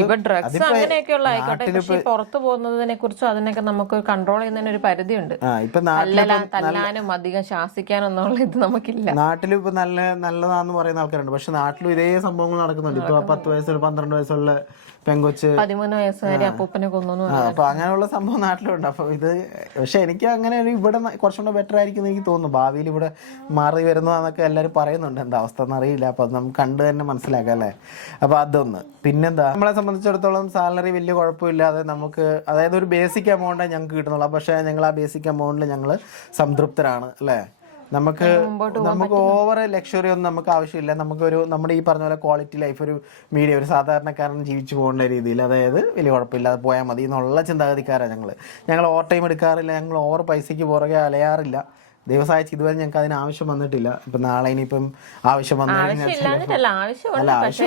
ഇപ്പൊ ഡ്രഗ്സ് അങ്ങനെയൊക്കെയുള്ള ആയിക്കോട്ടെ, പക്ഷെ പുറത്തു പോകുന്നതിനെ കുറിച്ചും അതിനൊക്കെ നമുക്ക് കൺട്രോൾ ചെയ്യുന്നതിന് ഒരു പരിധിയുണ്ട്. തല്ലാനും അധികം ശാസിക്കാനും എന്നുള്ള ഇത് നമുക്കില്ല. നാട്ടിലും ഇപ്പൊ നല്ലതാന്ന് പറയുന്ന ആൾക്കാരുണ്ട്, പക്ഷെ നാട്ടിലും ഇതേ സംഭവങ്ങൾ നടക്കുന്നുണ്ട്. ഇപ്പൊ 10 വയസ്സുള്ള 12 വയസ്സുള്ള പെങ്കൊച്ച് 13 വയസ്സുകാരി അപ്പൂപ്പനെ കൊന്നു. അപ്പൊ അങ്ങനെയുള്ള സംഭവം നാട്ടിലുണ്ട്. അപ്പൊ ഇത് പക്ഷെ എനിക്ക് അങ്ങനെ ഒരു ഇവിടെ കുറച്ചുകൂടെ ബെറ്റർ ആയിരിക്കും എനിക്ക് തോന്നുന്നു. ഭാവിയിൽ ഇവിടെ മാറി വരുന്നതാന്നൊക്കെ എല്ലാവരും പറയുന്നുണ്ട്. എന്താ അവസ്ഥ എന്നറിയില്ല. അപ്പൊ അത് നമുക്ക് കണ്ടു തന്നെ മനസ്സിലാക്കാം അല്ലേ. അപ്പൊ അതൊന്ന്. പിന്നെന്താ, നമ്മളെ സംബന്ധിച്ചിടത്തോളം സാലറി വലിയ കുഴപ്പമില്ലാതെ നമുക്ക്, അതായത് ഒരു ബേസിക് എമൗണ്ടേ ഞങ്ങൾക്ക് കിട്ടുന്നുള്ളൂ. പക്ഷെ ഞങ്ങൾ ആ ബേസിക് എമൗണ്ടിൽ ഞങ്ങൾ സംതൃപ്തരാണ് അല്ലേ. നമുക്ക് ഓവർ ലക്ഷറി ഒന്നും നമുക്ക് ആവശ്യമില്ല. നമുക്കൊരു നമ്മുടെ ഈ പറഞ്ഞ പോലെ ക്വാളിറ്റി ലൈഫ്, ഒരു മീഡിയം, ഒരു സാധാരണക്കാരൻ ജീവിച്ചു പോകേണ്ട രീതിയിൽ, അതായത് വലിയ കുഴപ്പമില്ലാതെ പോയാൽ മതി എന്നുള്ള ചിന്താഗതിക്കാരാണ് ഞങ്ങൾ ഓവർ ടൈം എടുക്കാറില്ല. ഞങ്ങൾ ഓവർ പൈസയ്ക്ക് പുറകെ അലയാറില്ല. ദിവസമായിട്ട് ഇതുവരെ ഞങ്ങൾക്ക് അതിന് ആവശ്യം വന്നിട്ടില്ല. ഇപ്പൊ നാളെ ഇനിയിപ്പം ആവശ്യം വന്നു കഴിഞ്ഞാൽ ആവശ്യമുണ്ട്, പക്ഷെ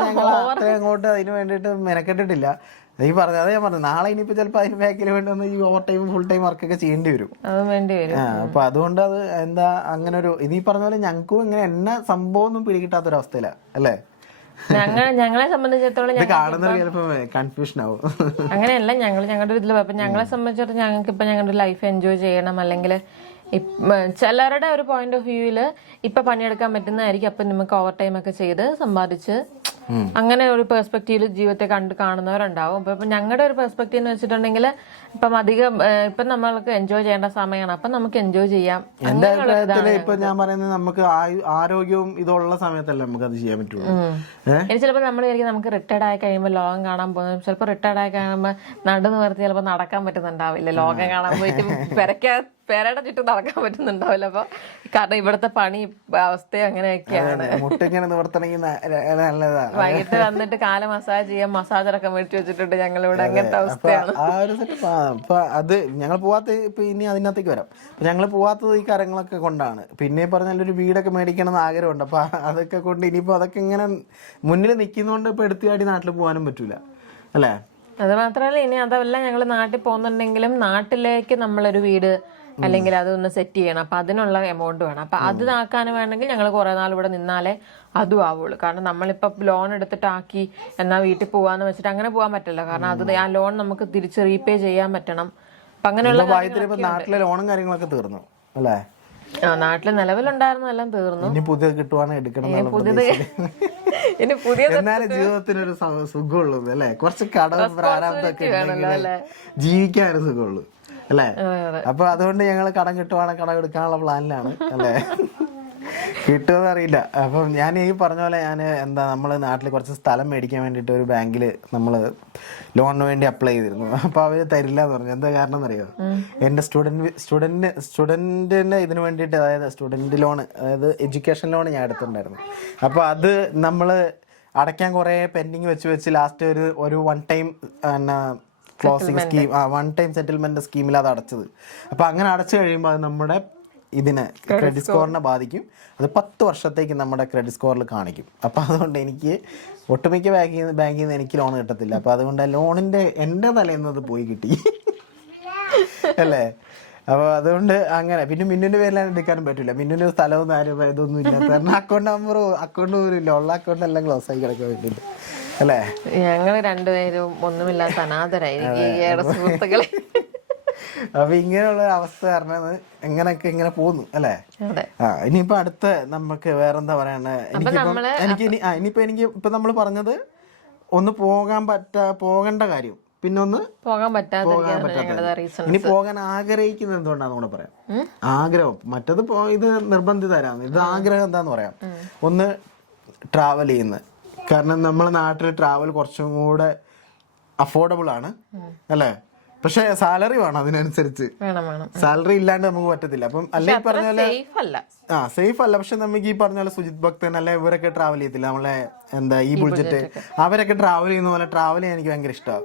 ഞങ്ങൾ അത്രയും അങ്ങോട്ട് അതിന് വേണ്ടിയിട്ട് മെനക്കെട്ടിട്ടില്ല. ഈ പറഞ്ഞത് അതേ പറഞ്ഞു, നാളെ ഇനിയിപ്പോ ചിലപ്പോൾ അതിന് ബാക്കിൽ വേണ്ടി ഒന്ന് ഈ ഓവർ ടൈം ഫുൾ ടൈം വർക്കൊക്കെ ചെയ്യേണ്ടി വരും. അപ്പൊ അതുകൊണ്ട് അത് എന്താ അങ്ങനെ ഒരു ഇതീ പറഞ്ഞ പോലെ ഞങ്ങൾക്കും ഇങ്ങനെ എന്നെ സംഭവം ഒന്നും പിടികിട്ടാത്തൊരവസ്ഥയില അല്ലേ. ഞങ്ങളെ സംബന്ധിച്ചിടത്തോളം കാണുന്നത് ചിലപ്പോ കൺഫ്യൂഷൻ ആവും. അങ്ങനെയല്ല, ഞങ്ങളുടെ ഇതിൽ ഞങ്ങളെ സംബന്ധിച്ചിടത്തോളം ഞങ്ങൾക്ക് ഇപ്പൊ ഞങ്ങളുടെ ലൈഫ് എൻജോയ് ചെയ്യണം, അല്ലെങ്കിൽ ചിലരുടെ ഒരു പോയിന്റ് ഓഫ് വ്യൂവില് ഇപ്പൊ പണിയെടുക്കാൻ പറ്റുന്നതായിരിക്കും. അപ്പൊ നമുക്ക് ഓവർ ടൈം ഒക്കെ ചെയ്ത് സമ്പാദിച്ച് അങ്ങനെ ഒരു പെർസ്പെക്റ്റീവില് ജീവിതത്തെ കാണുന്നവരുണ്ടാവും. അപ്പൊ ഞങ്ങളുടെ ഒരു പെർസ്പെക്റ്റീവ് എന്ന് വെച്ചിട്ടുണ്ടെങ്കിൽ ഇപ്പം അധികം ഇപ്പൊ നമ്മൾക്ക് എൻജോയ് ചെയ്യേണ്ട സമയമാണ്. അപ്പൊ നമുക്ക് എൻജോയ് ചെയ്യാം. എന്റെ അഭിപ്രായത്തില് ഇപ്പൊ ഞാൻ പറയുന്നത്, നമുക്ക് ആരോഗ്യവും ഇതുള്ള സമയത്തല്ലേ നമുക്ക് അത് ചെയ്യാൻ പറ്റുള്ളൂ. ഇനി ചിലപ്പോൾ നമ്മൾ വിചാരിക്കും നമുക്ക് റിട്ടയർഡ് ആയി കഴിയുമ്പോൾ ലോകം കാണാൻ പോകുന്നത്, ചിലപ്പോൾ റിട്ടയർഡ് ആയി കഴിയുമ്പോൾ നടു നിവർത്തി ചിലപ്പോൾ നടക്കാൻ പറ്റുന്നുണ്ടാവില്ല. ലോകം കാണാൻ പോയിട്ട് പേരയുടെ ചുറ്റും നടക്കാൻ പറ്റുന്നുണ്ടാവില്ല. അപ്പൊ കാരണം ഇവിടുത്തെ പണി അവസ്ഥ അങ്ങനെയൊക്കെയാണ്. വൈകിട്ട് വന്നിട്ട് കാല് മസാജ് ചെയ്യാൻ മസാജറൊക്കെ മേടിച്ചു വെച്ചിട്ടുണ്ട് ഞങ്ങളിവിടെ. അങ്ങനത്തെ അവസ്ഥയാണ്. അത് ഞങ്ങൾ പോവാത്ത ഇപ്പൊ ഇനി അതിനകത്തേക്ക് വരാം. ഞങ്ങൾ പോവാത്തത് ഈ കാര്യങ്ങളൊക്കെ കൊണ്ടാണ്. പിന്നെ പറഞ്ഞാൽ ഒരു വീടൊക്കെ മേടിക്കണം എന്ന് ആഗ്രഹമുണ്ട്. അപ്പൊ അതൊക്കെ കൊണ്ട് ഇനിയിപ്പോ അതൊക്കെ ഇങ്ങനെ മുന്നിൽ നിൽക്കുന്നതുകൊണ്ട് ഇപ്പൊ എടുത്തുകാടി നാട്ടിൽ പോകാനും പറ്റൂല അല്ലേ. അത് മാത്രമല്ല, ഇനി അതല്ല ഞങ്ങൾ നാട്ടിൽ പോകുന്നുണ്ടെങ്കിലും നാട്ടിലേക്ക് നമ്മളൊരു വീട് അല്ലെങ്കിൽ അതൊന്ന് സെറ്റ് ചെയ്യണം. അപ്പൊ അതിനുള്ള എമൗണ്ട് വേണം. അപ്പൊ അത് ആക്കാൻ വേണമെങ്കിൽ ഞങ്ങൾ കുറെ നാൾ ഇവിടെ നിന്നാലേ അതും ആവുള്ളൂ. കാരണം നമ്മളിപ്പോ ലോൺ എടുത്തിട്ടാക്കി എന്നാ വീട്ടിൽ പോവാന്ന് വെച്ചിട്ട് അങ്ങനെ പോകാൻ പറ്റില്ല. കാരണം അത് ആ ലോൺ നമുക്ക് തിരിച്ച് റീപേ ചെയ്യാൻ പറ്റണം. അപ്പൊ അങ്ങനെയുള്ള നാട്ടിലെ ലോണും കാര്യങ്ങളൊക്കെ തീർന്നു അല്ലേ. നാട്ടില് നിലവിലുണ്ടായിരുന്നതെല്ലാം തീർന്നു. ഇനി പുതിയത് കിട്ടുവാണെങ്കിൽ എടുക്കണം. ഇനി പുതിയ എന്നാലും ജീവിതത്തിനൊരു സുഖമുള്ളൂ അല്ലേ. കുറച്ച് കടവും പ്രാരാബ്ദമൊക്കെ ജീവിക്കാനൊരു സുഖമുള്ളൂ അല്ലേ. അപ്പൊ അതുകൊണ്ട് ഞങ്ങൾ കടം കിട്ടുവാണെങ്കിൽ കടം എടുക്കാനുള്ള പ്ലാനിലാണ് അല്ലേ. കിട്ടുമെന്ന് അറിയില്ല. അപ്പം ഞാൻ ഈ പറഞ്ഞ പോലെ നമ്മൾ നാട്ടിൽ കുറച്ച് സ്ഥലം മേടിക്കാൻ വേണ്ടിയിട്ട് ഒരു ബാങ്കിൽ നമ്മൾ ലോണിന് വേണ്ടി അപ്ലൈ ചെയ്തിരുന്നു. അപ്പൊ അവര് തരില്ല എന്ന് പറഞ്ഞു. എന്താ കാരണം എന്നറിയോ, എന്റെ സ്റ്റുഡന്റിന്റെ ഇതിന് വേണ്ടിയിട്ട്, അതായത് സ്റ്റുഡന്റ് ലോൺ, അതായത് എഡ്യൂക്കേഷൻ ലോൺ ഞാൻ എടുത്തിട്ടുണ്ടായിരുന്നു. അപ്പൊ അത് നമ്മൾ അടയ്ക്കാൻ കുറെ പെൻഡിങ് വെച്ച് ലാസ്റ്റ് ഒരു one time closing scheme, one time settlement സ്കീമിൽ അത് അടച്ചത്. അപ്പൊ അങ്ങനെ അടച്ചു കഴിയുമ്പോൾ അത് നമ്മുടെ ഇതിനെ ക്രെഡിറ്റ് സ്കോറിനെ ബാധിക്കും. അത് 10 വർഷത്തേക്ക് നമ്മുടെ ക്രെഡിറ്റ് സ്കോറിൽ കാണിക്കും. അപ്പൊ അതുകൊണ്ട് എനിക്ക് ഒട്ടുമിക്ക ബാങ്കിൽ നിന്ന് എനിക്ക് ലോൺ കിട്ടത്തില്ല. അപ്പൊ അതുകൊണ്ട് ലോണിന്റെ എന്റെ തലേന്നത് പോയി കിട്ടി അല്ലേ. അപ്പൊ അതുകൊണ്ട് അങ്ങനെ. പിന്നെ മിന്നുന്റെ പേരിലാണ് എടുക്കാനും പറ്റില്ല. മിന്നുന്റെ സ്ഥലവും ആരും ഇതൊന്നും ഇല്ല. അക്കൗണ്ട് പോലും ഇല്ല. ഉള്ള അക്കൗണ്ട് എല്ലാം ക്ലോസ് ആയി കിടക്കാൻ വേണ്ടിയിട്ട് അല്ലേ. ഞങ്ങള് രണ്ടുപേരും ഒന്നുമില്ലാത്ത അനാഥരായിരിക്കും സുഹൃത്തുക്കളെ. അപ്പൊ ഇങ്ങനെയുള്ള അവസ്ഥ കാരണം എങ്ങനെയൊക്കെ ഇങ്ങനെ പോകുന്നു അല്ലേ. ഇനിയിപ്പോ അടുത്ത നമുക്ക് വേറെന്താ പറയണേ, എനിക്ക് നമ്മൾ പറഞ്ഞത് ഒന്ന് പോകേണ്ട കാര്യം, പിന്നെ ഒന്ന് പോകാൻ പറ്റാത്ത. ഇനി പോകാൻ ആഗ്രഹിക്കുന്നത് എന്തുകൊണ്ടാന്ന് കൂടെ പറയാം. ആഗ്രഹം മറ്റത് ഇത് നിർബന്ധിതരാണ്. ഇത് ആഗ്രഹം എന്താന്ന് പറയാം. ഒന്ന് ട്രാവൽ ചെയ്യുന്നത്. കാരണം നമ്മളെ നാട്ടിൽ ട്രാവൽ കുറച്ചും കൂടെ അഫോർഡബിൾ ആണ് അല്ലേ. പക്ഷെ സാലറി വേണം അതിനനുസരിച്ച്. സാലറി ഇല്ലാണ്ട് നമുക്ക് പറ്റത്തില്ല. അപ്പം അല്ലെ ഈ പറഞ്ഞ പോലെ സേഫ് അല്ല. പക്ഷെ നമുക്ക് ഈ പറഞ്ഞ പോലെ സുജിത് ഭക്തൻ അല്ലെ ഇവരൊക്കെ ട്രാവൽ ചെയ്യത്തില്ല, നമ്മളെ ഈ ബുൾജറ്റ്, അവരൊക്കെ ട്രാവൽ ചെയ്യുന്ന പോലെ ട്രാവൽ ചെയ്യാൻ എനിക്ക് ഭയങ്കര ഇഷ്ടമാണ്.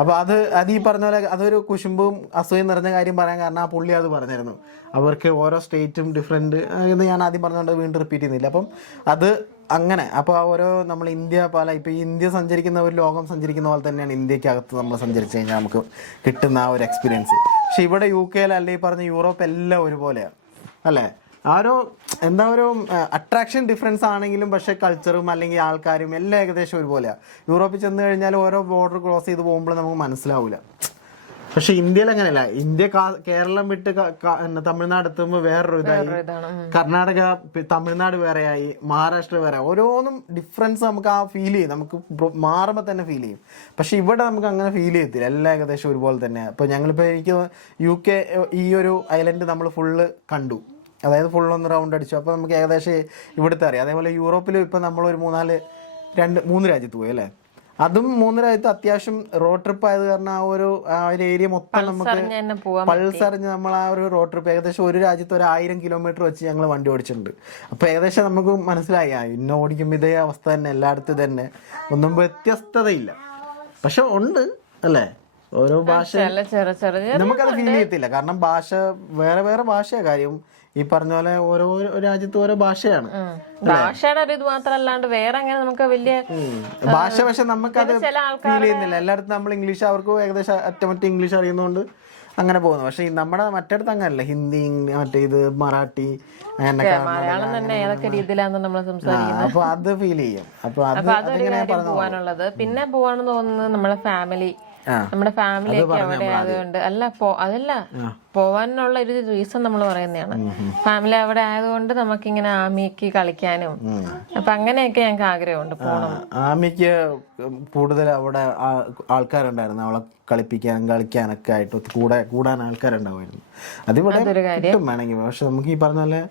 അപ്പൊ അത് ഈ പറഞ്ഞ പോലെ അതൊരു കുശുമ്പും അസൂയം നിറഞ്ഞ കാര്യം പറയാൻ കാരണം ആ പുള്ളി അത് പറഞ്ഞിരുന്നു. അവർക്ക് ഓരോ സ്റ്റേറ്റും ഡിഫറെന്റ് എന്ന് ഞാൻ ആദ്യം പറഞ്ഞുകൊണ്ട് വീണ്ടും റിപ്പീറ്റ് ചെയ്യുന്നില്ല. അപ്പം അത് അങ്ങനെ. അപ്പോൾ ഓരോ നമ്മൾ ഇന്ത്യ ഇപ്പൊ ഈ ഇന്ത്യ സഞ്ചരിക്കുന്ന ഒരു ലോകം സഞ്ചരിക്കുന്ന പോലെ തന്നെയാണ് ഇന്ത്യക്കകത്ത് നമ്മൾ സഞ്ചരിച്ചു കഴിഞ്ഞാൽ നമുക്ക് കിട്ടുന്ന ആ ഒരു എക്സ്പീരിയൻസ്. പക്ഷെ ഇവിടെ UK അല്ലെങ്കിൽ പറഞ്ഞ യൂറോപ്പ് എല്ലാം ഒരുപോലെയാണ് അല്ലേ. എന്താ ഒരു അട്രാക്ഷൻ ഡിഫറൻസ് ആണെങ്കിലും പക്ഷെ കൾച്ചറും അല്ലെങ്കിൽ ആൾക്കാരും എല്ലാം ഏകദേശം ഒരുപോലെയാണ്. യൂറോപ്പിൽ ചെന്ന് കഴിഞ്ഞാൽ ഓരോ ബോർഡർ ക്രോസ് ചെയ്ത് പോകുമ്പോൾ നമുക്ക് മനസ്സിലാവില്ല. പക്ഷെ ഇന്ത്യയിൽ അങ്ങനെയല്ല. ഇന്ത്യ കേരളം വിട്ട് തമിഴ്നാട് എത്തുമ്പോൾ വേറൊരു ഇതായി, കർണാടക തമിഴ്നാട് വേറെയായി, മഹാരാഷ്ട്ര വേറെ, ഓരോന്നും ഡിഫറൻസ് നമുക്ക് ആ ഫീൽ ചെയ്യും, നമുക്ക് മാറുമ്പോൾ തന്നെ ഫീൽ ചെയ്യും. പക്ഷെ ഇവിടെ നമുക്ക് അങ്ങനെ ഫീൽ ചെയ്യത്തില്ല, എല്ലാം ഏകദേശം ഒരുപോലെ തന്നെയാണ്. ഇപ്പോൾ ഞങ്ങളിപ്പോൾ എനിക്ക് UK ഈ ഒരു ഐലൻഡ് നമ്മൾ ഫുള്ള് കണ്ടു, അതായത് ഫുള്ളൊന്ന് റൗണ്ട് അടിച്ചു. അപ്പോൾ നമുക്ക് ഏകദേശം ഇവിടുത്തെ അറിയാം. അതേപോലെ യൂറോപ്പിൽ ഇപ്പോൾ നമ്മളൊരു 3 രാജ്യത്ത് പോയി അല്ലേ. അതും 3 രാജ്യത്ത് അത്യാവശ്യം റോഡ് ട്രിപ്പ് ആയത് കാരണം ആ ഒരു ഏരിയ മൊത്തം നമുക്ക് പൾസറിഞ്ഞ് നമ്മൾ ആ ഒരു റോഡ് ട്രിപ്പ് ഏകദേശം ഒരു രാജ്യത്ത് 1000 കിലോമീറ്റർ വെച്ച് ഞങ്ങൾ വണ്ടി ഓടിച്ചിട്ടുണ്ട്. അപ്പോൾ ഏകദേശം നമുക്ക് മനസ്സിലായി ഇന്ന ഓടിക്കുമ്പോൾ ഇതേ അവസ്ഥ തന്നെ എല്ലായിടത്തും തന്നെ, ഒന്നും വ്യത്യസ്തതയില്ല. പക്ഷെ ഉണ്ട് അല്ലേ, ഓരോ ഭാഷ നമുക്കത് ഫീൽ ചെയ്യത്തില്ല. കാരണം ഭാഷ വേറെ ഭാഷയാണ് കാര്യം. ഈ പറഞ്ഞ പോലെ ഓരോ രാജ്യത്ത് ഓരോ ഭാഷയാണ്. ഭാഷയുടെ ഒരു ഇത് മാത്രമല്ലാണ്ട് വേറെ അങ്ങനെ നമുക്ക് വലിയ ഭാഷ, പക്ഷെ നമുക്കത് ഫീൽ ചെയ്യുന്നില്ല. എല്ലായിടത്തും നമ്മൾ ഇംഗ്ലീഷ്, അവർക്ക് ഏകദേശം അറ്റമറ്റ ഇംഗ്ലീഷ് അറിയുന്നതുകൊണ്ട് അങ്ങനെ പോകുന്നു. പക്ഷെ നമ്മുടെ മറ്റടുത്ത് അങ്ങനല്ല, ഹിന്ദി, മറ്റേ ഇത് മറാഠി, മലയാളം തന്നെ ഏതൊക്കെ രീതിയിലാണ് നമ്മൾ സംസാരിക്കുന്നത്. അപ്പൊ അത് ഫീൽ ചെയ്യും. അപ്പൊ അതൊരു കാര്യം പോവാനുള്ളത്. പിന്നെ പോവാണെന്ന് തോന്നുന്നത് നമ്മുടെ ഫാമിലി ഒക്കെ അവിടെ ആയതുകൊണ്ട് അതല്ല പോവാനുള്ള ഒരു റീസൺ നമ്മൾ പറയുന്നതാണ്. ഫാമിലി അവിടെ ആയതുകൊണ്ട് നമുക്കിങ്ങനെ ആമിക്ക് കളിക്കാനും അപ്പൊ അങ്ങനെയൊക്കെ ഞങ്ങൾക്ക് ആഗ്രഹമുണ്ട് പോകണം. ആമിക്ക് കൂടുതൽ അവിടെ ആൾക്കാരുണ്ടായിരുന്നു, അവളെ കളിക്കാനൊക്കെ ആയിട്ട് കൂടാൻ ആൾക്കാരുണ്ടാവുമായിരുന്നു. അതിവിടെ കിട്ടും വേണമെങ്കിൽ. പക്ഷെ നമുക്ക് ഈ പറഞ്ഞ പോലെ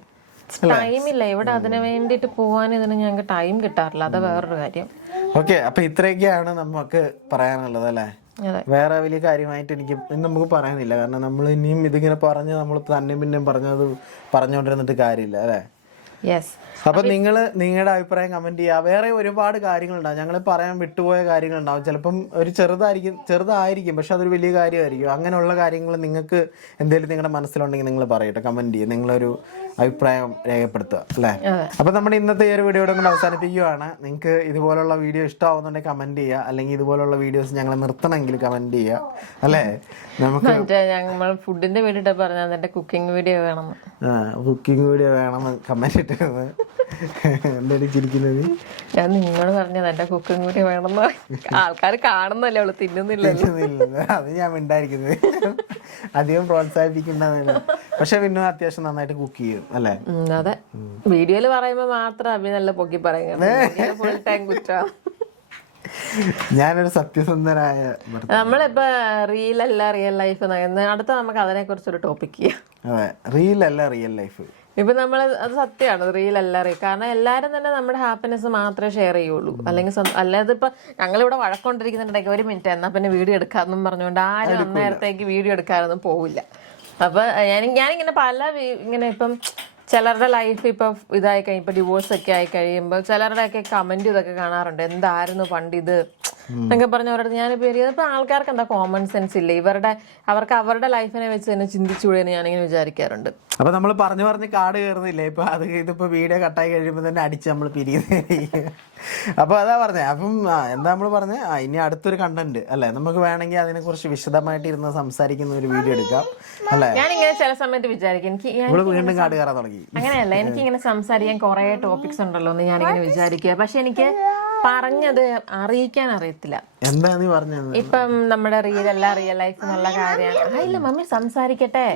ടൈമില്ല ഇവിടെ അതിനു വേണ്ടിട്ട് പോവാൻ, ഇതിന് ഞങ്ങൾക്ക് ടൈം കിട്ടാറില്ല. അത് വേറൊരു കാര്യം. ഓക്കെ, അപ്പൊ ഇത്രയൊക്കെയാണ് നമുക്ക് പറയാനുള്ളത് അല്ലേ. വേറെ വലിയ കാര്യമായിട്ട് എനിക്ക് നമുക്ക് പറയാനില്ല. കാരണം നമ്മൾ ഇനിയും ഇതിങ്ങനെ പറഞ്ഞ് നമ്മൾ തന്നെ പിന്നെയും പറഞ്ഞുകൊണ്ടിരുന്നിട്ട് കാര്യമില്ല അല്ലേ. അപ്പൊ നിങ്ങളുടെ അഭിപ്രായം കമന്റ് ചെയ്യുക. വേറെ ഒരുപാട് കാര്യങ്ങളുണ്ടാവും, ഞങ്ങൾ പറയാൻ വിട്ടുപോയ കാര്യങ്ങളുണ്ടാവും. ചിലപ്പം ഒരു ചെറുതായിരിക്കും പക്ഷെ അതൊരു വലിയ കാര്യമായിരിക്കും. അങ്ങനെയുള്ള കാര്യങ്ങൾ നിങ്ങൾക്ക് എന്തെങ്കിലും നിങ്ങളുടെ മനസ്സിലുണ്ടെങ്കിൽ നിങ്ങൾ പറയട്ടെ, കമന്റ് ചെയ്യുക, നിങ്ങളൊരു അഭിപ്രായം രേഖപ്പെടുത്തുക അല്ലേ. അപ്പൊ നമ്മുടെ ഇന്നത്തെ ഈ ഒരു വീഡിയോ കൊണ്ട് അവസാനിപ്പിക്കുകയാണ്. നിങ്ങൾക്ക് ഇതുപോലുള്ള വീഡിയോ ഇഷ്ടമാവുന്നുണ്ടെങ്കിൽ കമന്റ് ചെയ്യുക, അല്ലെങ്കിൽ ഇതുപോലുള്ള വീഡിയോസ് ഞങ്ങൾ നിർത്തണമെങ്കിൽ കമന്റ് ചെയ്യുക അല്ലേ. നമുക്ക് ഞങ്ങൾ ഫുഡിന്റെ വീഡിയോ പറഞ്ഞാൽ എന്റെ കുക്കിംഗ് വീഡിയോ വേണം, കുക്കിംഗ് വീഡിയോ വേണം കമന്റ് ഇട്ടത്. എന്തായാലും ചിരിക്കുന്നത് ഞാൻ നിങ്ങളോട് പറഞ്ഞത് എന്റെ കുക്കിംഗ് വീഡിയോ വേണമെന്ന്. ആൾക്കാർ കാണുന്നല്ലേ, അവള് തിന്നുന്നില്ല. അത് ഞാൻ മിണ്ടായിരിക്കുന്നത്, അധികം പ്രോത്സാഹിപ്പിക്കേണ്ടതാണ്. പക്ഷെ പിന്നെ അത്യാവശ്യം നന്നായിട്ട് കുക്ക് ചെയ്യും അല്ലേ. അതെ, വീഡിയോയില് പറയുമ്പോ മാത്രം അഭി നല്ല പൊക്കി പറയുന്നത്, ഫുൾ ടൈം കുറ്റം. ഞാനൊരു സത്യസന്ധനായ, നമ്മളിപ്പോ റീൽ അല്ല റിയൽ ലൈഫ്, അടുത്ത നമുക്ക് അതിനെ കുറിച്ചൊരു ടോപ്പിക് ചെയ്യാം. അതെ, റീൽ അല്ല റിയൽ ലൈഫ്. ഇപ്പൊ നമ്മള് അത് സത്യമാണ്, റീൽ അല്ല കാരണം എല്ലാരും തന്നെ നമ്മുടെ ഹാപ്പിനെസ് മാത്രമേ ഷെയർ ചെയ്യുള്ളൂ. അല്ലെങ്കിൽ അല്ലാതെ ഇപ്പൊ ഞങ്ങളിവിടെ വഴക്കൊണ്ടിരിക്കുന്നുണ്ടെങ്കിൽ 1 മിനിറ്റ് എന്നാ പിന്നെ വീഡിയോ എടുക്കാമെന്നും പറഞ്ഞുകൊണ്ട് ആരും അന്നേരത്തേക്ക് വീഡിയോ എടുക്കാനൊന്നും പോവില്ല. അപ്പൊ ഞാനിങ്ങനെ ഇങ്ങനെ ഇപ്പം ചിലരുടെ ലൈഫ് ഇപ്പൊ ഇതായി കഴിയും, ഇപ്പൊ ഡിവോഴ്സ് ഒക്കെ ആയി കഴിയുമ്പോൾ ചിലരുടെ ഒക്കെ കമന്റ് ഇതൊക്കെ കാണാറുണ്ട്, എന്തായിരുന്നു പണ്ട് ഇത് എന്നൊക്കെ പറഞ്ഞവരുടെ. ഞാനിപ്പോ ഇപ്പൊ ആൾക്കാർക്ക് എന്താ കോമൺ സെൻസ് ഇല്ല, അവർക്ക് അവരുടെ ലൈഫിനെ വെച്ച് തന്നെ ചിന്തിച്ചുകൂടെ എന്ന് ഞാനിങ്ങനെ വിചാരിക്കാറുണ്ട്. അപ്പൊ നമ്മൾ പറഞ്ഞു കാട് കയറുന്നില്ലേ, ഇപ്പൊ ഇതിപ്പോ വീഡിയോ കട്ടായി കഴിയുമ്പോൾ തന്നെ അടിച്ച് നമ്മൾ പിരിയുന്ന. അപ്പൊ അതാ പറഞ്ഞേ. അപ്പം എന്താ നമ്മൾ പറഞ്ഞേ, ഇനി അടുത്തൊരു കണ്ടന്റ് അല്ലെ, നമുക്ക് വേണമെങ്കിൽ അതിനെ കുറിച്ച് വിശദമായിട്ട് ഇരുന്ന് സംസാരിക്കുന്ന ഒരു വീഡിയോ എടുക്കാം അല്ലെ. ഞാനിങ്ങനെ ചില സമയത്ത് വിചാരിക്കും, എനിക്ക് വീണ്ടും കാട് കയറാൻ തുടങ്ങി. അങ്ങനെയല്ല, എനിക്കിങ്ങനെ സംസാരിക്കാൻ കുറെ ടോപ്പിക്സ് ഉണ്ടല്ലോ എന്ന് ഞാനിങ്ങനെ വിചാരിക്കുക. പക്ഷെ എനിക്ക് പറഞ്ഞത് അറിയിക്കാൻ അറിയത്തില്ല. എന്താ നീ പറഞ്ഞത്? ഇപ്പം നമ്മുടെ റിയൽ ലൈഫ് എന്നുള്ള കാര്യമാണ്. ഇല്ല മമ്മി സംസാരിക്കട്ടെ.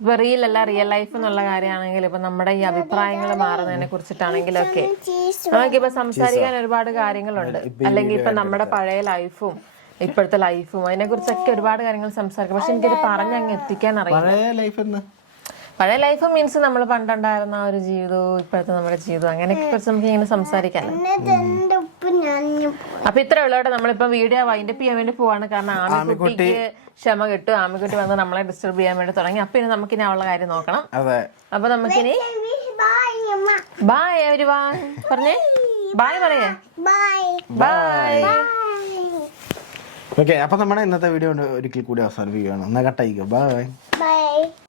ഇപ്പൊ റിയൽ ലൈഫ് എന്നുള്ള കാര്യമാണെങ്കിൽ ഇപ്പൊ നമ്മുടെ ഈ അഭിപ്രായങ്ങൾ മാറുന്നതിനെ കുറിച്ചിട്ടാണെങ്കിലൊക്കെ നമുക്കിപ്പോ സംസാരിക്കാൻ ഒരുപാട് കാര്യങ്ങളുണ്ട്. അല്ലെങ്കിൽ ഇപ്പൊ നമ്മുടെ പഴയ ലൈഫും ഇപ്പോഴത്തെ ലൈഫും അതിനെ കുറിച്ചൊക്കെ ഒരുപാട് കാര്യങ്ങൾ സംസാരിക്കും. പക്ഷെ എനിക്കിത് പറഞ്ഞങ്ങ് എത്തിക്കാൻ അറിയാം. പഴയ ലൈഫ് മീൻസ് നമ്മൾ പണ്ടുണ്ടായിരുന്ന ആ ഒരു ജീവിതവും ഇപ്പോഴത്തെ നമ്മുടെ ജീവിതവും അങ്ങനെയൊക്കെ കുറിച്ച് നമുക്ക് ഇങ്ങനെ സംസാരിക്കാമല്ലോ. അപ്പൊ ഇത്ര ഉള്ളവരെ നമ്മളിപ്പോ വീഡിയോ വൈൻഡപ്പ് ചെയ്യാൻ വേണ്ടി പോവാണ്. കാരണം ആമിക്കുട്ടിക്ക് ക്ഷമ കിട്ടും, ആമിക്കുട്ടി വന്ന് നമ്മളെ ഡിസ്റ്റർബ് ചെയ്യാൻ വേണ്ടി തുടങ്ങി. അപ്പൊ ഇനി നമുക്കിനി അവളുടെ കാര്യം നോക്കണം. അപ്പൊ നമുക്കിനി ബായ് എവരിവൺ പറഞ്ഞേ, ബായ് പറയേ, ബായ്. ഓക്കെ, അപ്പൊ നമ്മുടെ ഇന്നത്തെ വീഡിയോ ഒരിക്കൽ കൂടി അവസാനിപ്പിക്കുകയാണ്. എന്നാ കട്ടായിക്കോ. ബൈ.